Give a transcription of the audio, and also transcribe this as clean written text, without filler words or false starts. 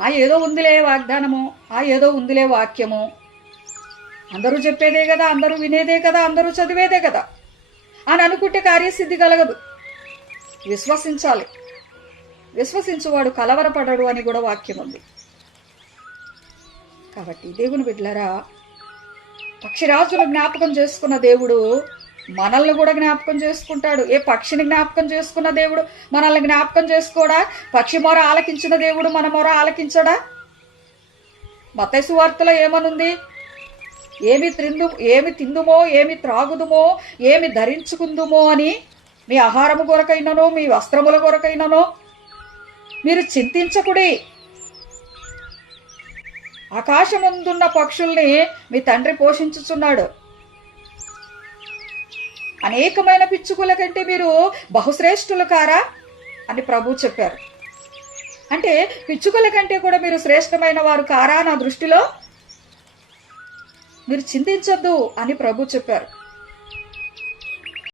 ఏదో ఉందిలే వాగ్దానము, ఏదో ఉందిలే వాక్యము, అందరూ చెప్పేదే కదా, అందరూ వినేదే కదా, అందరూ చదివేదే కదా అని అనుకుంటే కార్యసిద్ధి కలగదు. విశ్వసించాలి. విశ్వసించువాడు కలవరపడడు అని కూడా వాక్యం ఉంది. కాబట్టి దేవుని బిడ్డలారా, పక్షిరాజులు జ్ఞాపకం చేసుకున్న దేవుడు మనల్ని కూడా జ్ఞాపకం చేసుకుంటాడు. ఏ పక్షిని జ్ఞాపకం చేసుకున్న దేవుడు మనల్ని జ్ఞాపకం చేసుకోడా? పక్షి మొర ఆలకించిన దేవుడు మన మొర ఆలకించడా? మత్తయి సువార్తలో ఏమనుంది? ఏమి తిందుమో, ఏమి త్రాగుదుమో, ఏమి ధరించుకుందుమో అని మీ ఆహారము కొరకైననో, మీ వస్త్రముల కొరకైననో మీరు చింతించకుడి. ఆకాశమందున్న పక్షుల్ని మీ తండ్రి పోషించుచున్నాడు. అనేకమైన పిచ్చుకల కంటే మీరు బహుశ్రేష్ఠులు కారా అని ప్రభు చెప్పారు. అంటే పిచ్చుకల కంటే కూడా మీరు శ్రేష్టమైన వారు కారా నా దృష్టిలో? మీరు చింతించొద్దు అని ప్రభు చెప్పారు.